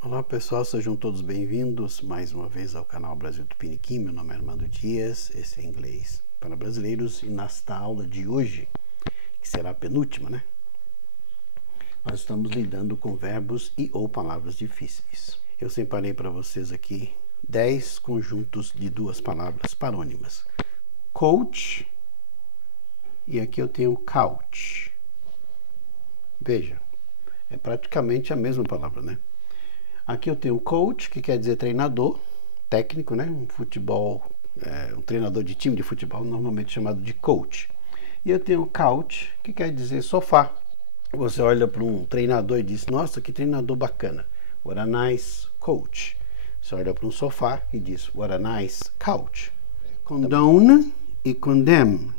Olá pessoal, sejam todos bem-vindos mais uma vez ao canal Brasil Tupiniquim. Meu nome é Armando Dias, esse é Inglês para Brasileiros, e nesta aula de hoje, que será a penúltima, né? Nós estamos lidando com verbos e ou palavras difíceis. Eu separei para vocês aqui 10 conjuntos de duas palavras parônimas. Coach e aqui eu tenho couch. Veja, é praticamente a mesma palavra, né? Aqui eu tenho coach, que quer dizer treinador, técnico, né? Um treinador de time de futebol, normalmente chamado de coach. E eu tenho couch, que quer dizer sofá. Você olha para um treinador e diz, nossa, que treinador bacana. What a nice coach. Você olha para um sofá e diz, what a nice couch. Condone e condemn.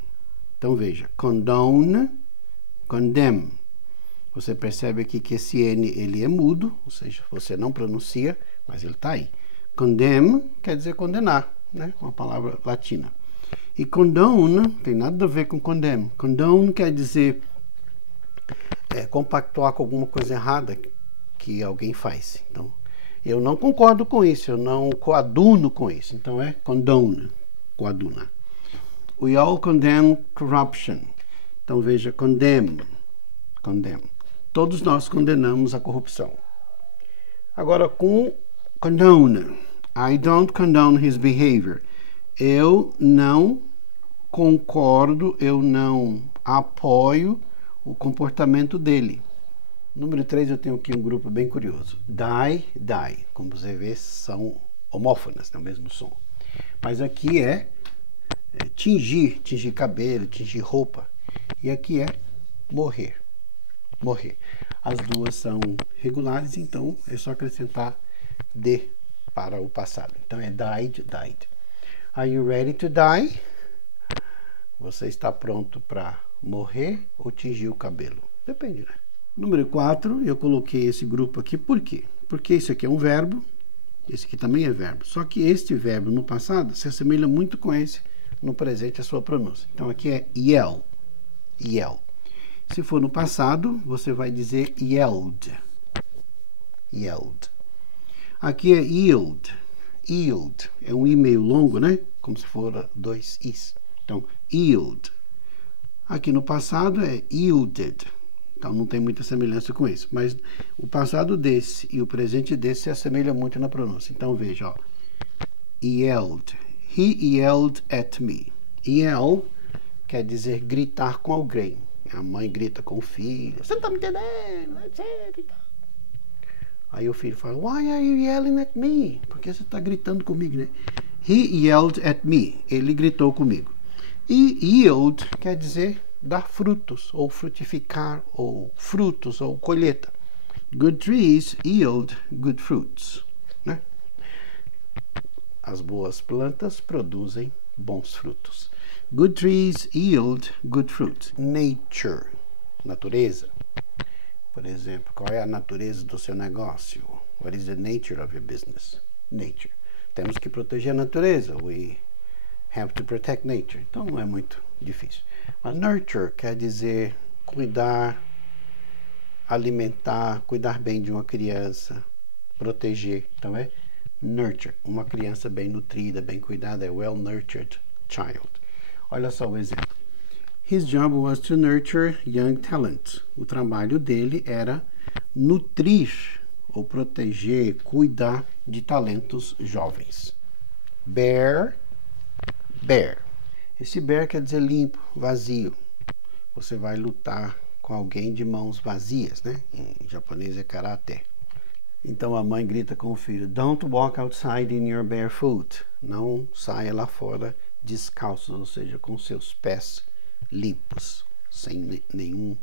Então veja, condone, condemn. Você percebe aqui que esse N ele é mudo, ou seja, você não pronuncia, mas ele está aí. Condemn quer dizer condenar, né? Uma palavra latina. E condone tem nada a ver com condemn. Condone quer dizer compactuar com alguma coisa errada que alguém faz. Então, eu não concordo com isso, eu não coaduno com isso. Então é condone, coaduna. We all condemn corruption. Então veja, condemn, condemn. Todos nós condenamos a corrupção. Agora, com condone. I don't condone his behavior. Eu não concordo, eu não apoio o comportamento dele. Número 3, eu tenho aqui um grupo bem curioso. Die, die. Como você vê, são homófonas, no mesmo som. Mas aqui é tingir, tingir cabelo, tingir roupa. E aqui é morrer. Morrer. As duas são regulares, então é só acrescentar de para o passado. Então é died, died. Are you ready to die? Você está pronto para morrer ou tingir o cabelo? Depende, né? Número 4, eu coloquei esse grupo aqui, por quê? Porque isso aqui é um verbo, esse aqui também é verbo. Só que este verbo no passado se assemelha muito com esse no presente, a sua pronúncia. Então aqui é yell, yell. Se for no passado, você vai dizer yelled. Yelled. Aqui é yield. Yield. É um I meio longo, né? Como se for 2 Is. Então, yield. Aqui no passado é yielded. Então, não tem muita semelhança com isso. Mas o passado desse e o presente desse se assemelham muito na pronúncia. Então, veja, ó. Yelled. He yelled at me. Yell quer dizer gritar com alguém. A mãe grita com o filho, você não tá me entendendo, etc. Aí o filho fala, why are you yelling at me? Por que você está gritando comigo, né? He yelled at me. Ele gritou comigo. E yield quer dizer dar frutos, ou frutificar, ou frutos, ou colheita. Good trees yield good fruits. Né? As boas plantas produzem bons frutos. Good trees yield good fruit. Nature, natureza. Por exemplo, qual é a natureza do seu negócio? What is the nature of your business? Nature. Temos que proteger a natureza. We have to protect nature. Então não é muito difícil. Mas nurture quer dizer cuidar, alimentar, cuidar bem de uma criança, proteger. Então é nurture. Uma criança bem nutrida, bem cuidada é well-nurtured child. Olha só o exemplo. His job was to nurture young talent. O trabalho dele era nutrir ou proteger, cuidar de talentos jovens. Bear, bear. Esse bear quer dizer limpo, vazio. Você vai lutar com alguém de mãos vazias, né? Em japonês é karate. Então a mãe grita com o filho, don't walk outside in your bare foot. Não saia lá fora descalços, ou seja, com seus pés limpos, sem nenhum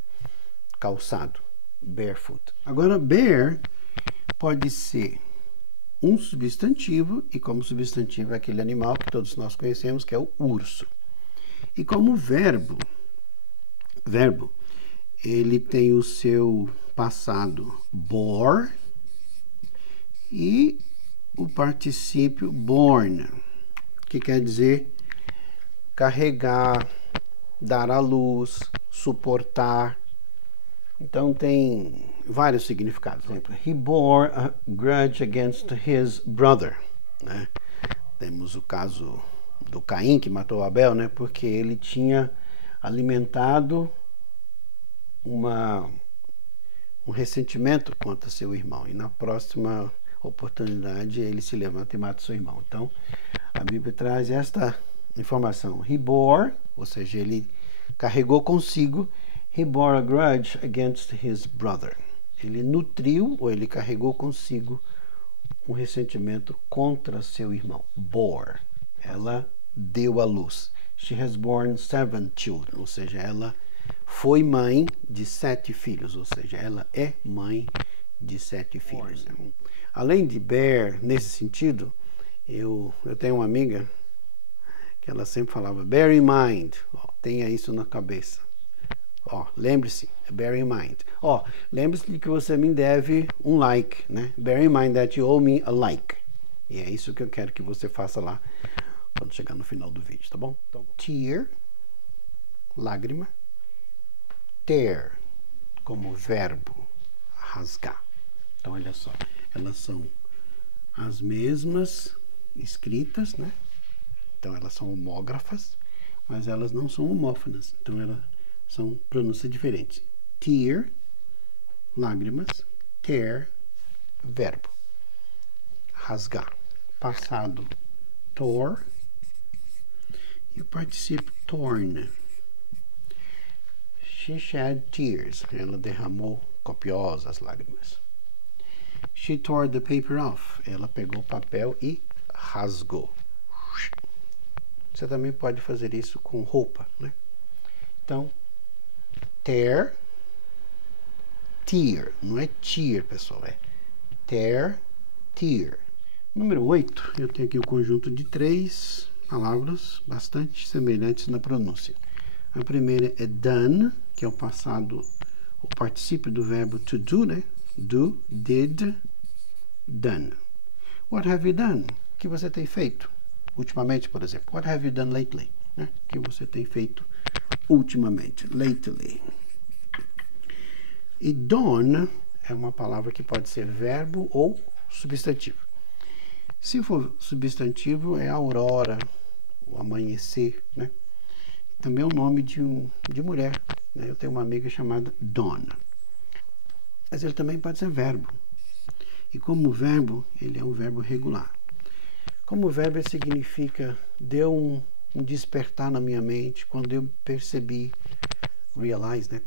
calçado, barefoot. Agora, bear pode ser um substantivo, e como substantivo é aquele animal que todos nós conhecemos, que é o urso. E como verbo, ele tem o seu passado bore e o particípio born, que quer dizer carregar, dar à luz, suportar. Então tem vários significados. Por exemplo, he bore a grudge against his brother, né? Temos o caso do Caim que matou Abel, né? Porque ele tinha alimentado um ressentimento contra seu irmão, e na próxima oportunidade ele se levanta e mata seu irmão. Então a Bíblia traz esta informação. He bore, ou seja, ele carregou consigo. He bore a grudge against his brother. Ele nutriu ou ele carregou consigo um ressentimento contra seu irmão. Bore. Ela deu à luz. She has borne 7 children. Ou seja, ela foi mãe de 7 filhos. Ou seja, ela é mãe de 7 filhos. Além de bear, nesse sentido, eu tenho uma amiga que ela sempre falava, bear in mind. Tenha isso na cabeça. Lembre-se, bear in mind. Lembre-se de que você me deve um like, né? Bear in mind that you owe me a like. E é isso que eu quero que você faça lá quando chegar no final do vídeo, tá bom? Tear, lágrima. Tear, como verbo, rasgar. Então, olha só, elas são as mesmas escritas, né? Então, elas são homógrafas, mas elas não são homófonas. Então, elas são pronúncias diferentes. Tear, lágrimas. Tear, verbo. Rasgar. Passado, tore. E o particípio torn. She shed tears. Ela derramou copiosas lágrimas. She tore the paper off. Ela pegou o papel e rasgou. Você também pode fazer isso com roupa, né? Então, tear, tear. Não é tear, pessoal. É tear, tear. Número 8. Eu tenho aqui o conjunto de 3 palavras bastante semelhantes na pronúncia. A primeira é done, que é o passado, o particípio do verbo to do, né? Do, did, done. What have you done? O que você tem feito? Ultimamente, por exemplo. What have you done lately? Né? O que você tem feito ultimamente? Lately. E dawn é uma palavra que pode ser verbo ou substantivo. Se for substantivo, é aurora, o amanhecer, né? Também é o nome de mulher, né? Eu tenho uma amiga chamada Dawn. Mas ele também pode ser verbo. E como verbo, ele é um verbo regular. Como verbo, ele significa deu um despertar na minha mente quando eu percebi, realize, né?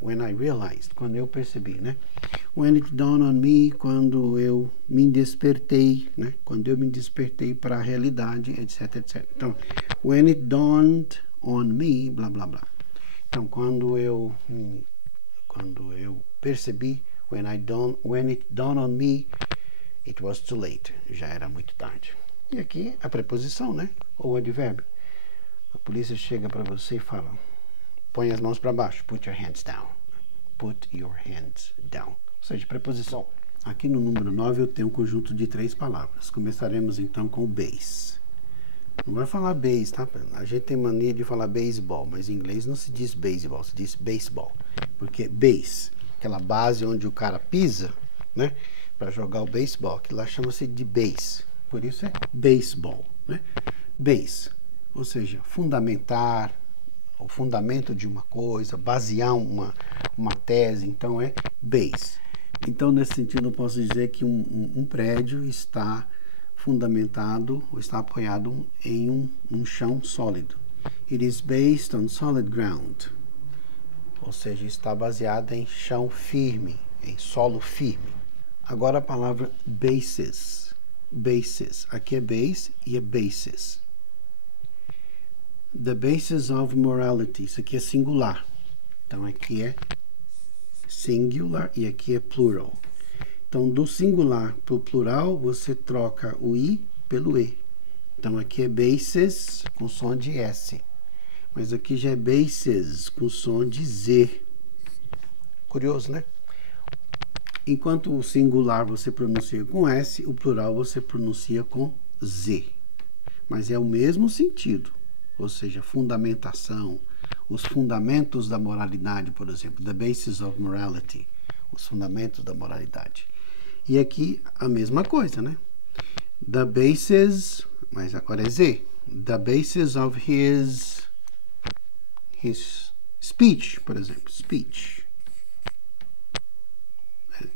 When I realized, quando eu percebi, né? When it dawned on me, quando eu me despertei, né? Quando eu me despertei para a realidade, etc, etc. Então, when it dawned on me, blá, blá, blá. Então, quando eu percebi, when it dawned on me, it was too late. Já era muito tarde. E aqui a preposição, né? Ou advérbio. A polícia chega para você e fala, põe as mãos para baixo. Put your hands down. Put your hands down. Ou seja, preposição. Aqui no número 9 eu tenho um conjunto de 3 palavras. Começaremos então com o base. Não vai falar base, tá? A gente tem mania de falar baseball, mas em inglês não se diz baseball, se diz baseball. Porque base, aquela base onde o cara pisa, né? Para jogar o baseball, que lá chama-se de base. Por isso é baseball, né? Base, ou seja, fundamentar, o fundamento de uma coisa, basear uma tese, então é base. Então, nesse sentido, eu posso dizer que um prédio está fundamentado ou está apoiado em um chão sólido. It is based on solid ground. Ou seja, está baseado em chão firme, em solo firme. Agora a palavra basis. Basis. Aqui é base e é basis. The basis of morality. Isso aqui é singular. Então aqui é singular e aqui é plural. Então do singular para o plural você troca o I pelo E. Então aqui é basis com som de S. Mas aqui já é bases com som de Z. Curioso, né? Enquanto o singular você pronuncia com S, o plural você pronuncia com Z. mas é o mesmo sentido, ou seja, fundamentação, os fundamentos da moralidade, por exemplo, the basis of morality, os fundamentos da moralidade. E aqui a mesma coisa, né? The basis, mas agora é Z, the basis of his speech, por exemplo, speech.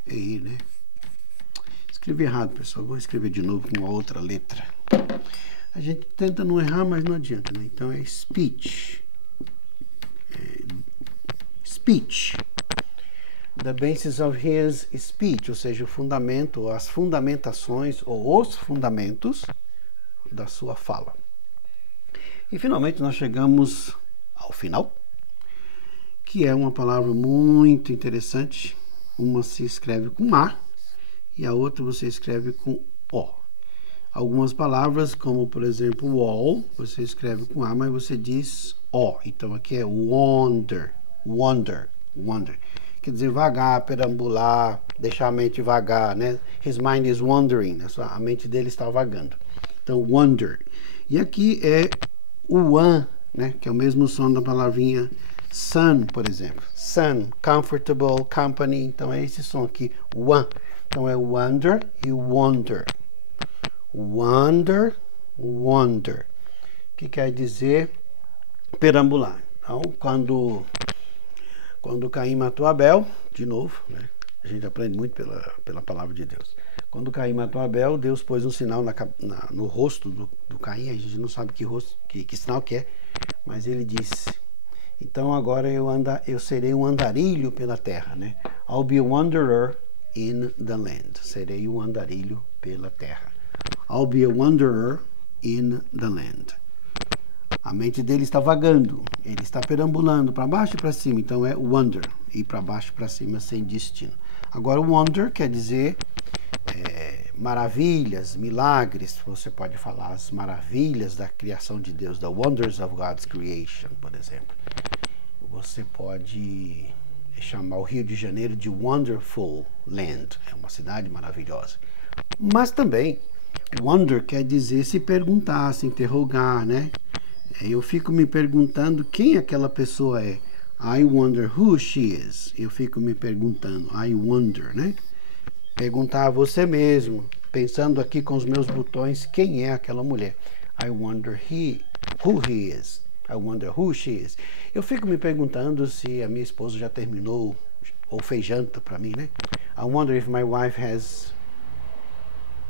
É aí, né? Escrevi errado, pessoal. Vou escrever de novo com uma outra letra. A gente tenta não errar, mas não adianta, né? Então é speech. Speech. The basis of his speech, ou seja, o fundamento, as fundamentações ou os fundamentos da sua fala. E finalmente nós chegamos ao final, que é uma palavra muito interessante. Uma se escreve com A e a outra você escreve com O. Algumas palavras, como por exemplo wall, você escreve com A, mas você diz O. Então aqui é wonder, wonder, wonder. Quer dizer, vagar, perambular, deixar a mente vagar, né? His mind is wandering, a mente dele está vagando. Então, wonder. E aqui é o one, né? Que é o mesmo som da palavrinha sun, por exemplo. Sun, comfortable, company. Então, é esse som aqui, one. Então, é wonder e wonder. Wonder, wonder. Que quer dizer perambular. Então, quando Caim matou Abel, de novo, né? A gente aprende muito pela palavra de Deus. Quando Caim matou Abel, Deus pôs um sinal no rosto do Caim. A gente não sabe que sinal que é, mas ele disse: então agora eu serei um andarilho pela terra, né? I'll be a wanderer in the land. Serei um andarilho pela terra. I'll be a wanderer in the land. A mente dele está vagando, ele está perambulando para baixo e para cima, então é wonder, ir para baixo e para cima sem destino. Agora, wonder quer dizer maravilhas, milagres. Você pode falar as maravilhas da criação de Deus, the wonders of God's creation, por exemplo. Você pode chamar o Rio de Janeiro de Wonderful Land, é uma cidade maravilhosa. Mas também, wonder quer dizer se perguntar, se interrogar, né? Eu fico me perguntando quem aquela pessoa é. I wonder who she is. Eu fico me perguntando. I wonder, né? Perguntar a você mesmo, pensando aqui com os meus botões, quem é aquela mulher. I wonder who he is. I wonder who she is. Eu fico me perguntando se a minha esposa já terminou ou fez janta para mim, né? I wonder if my wife has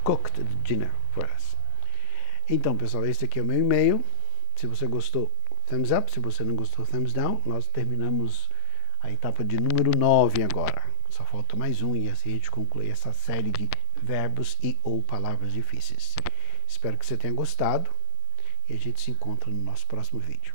cooked dinner for us. Então, pessoal, esse aqui é o meu e-mail. Se você gostou, thumbs up. Se você não gostou, thumbs down. Nós terminamos a etapa de número 9 agora. Só falta mais um e assim a gente conclui essa série de verbos e ou palavras difíceis. Espero que você tenha gostado e a gente se encontra no nosso próximo vídeo.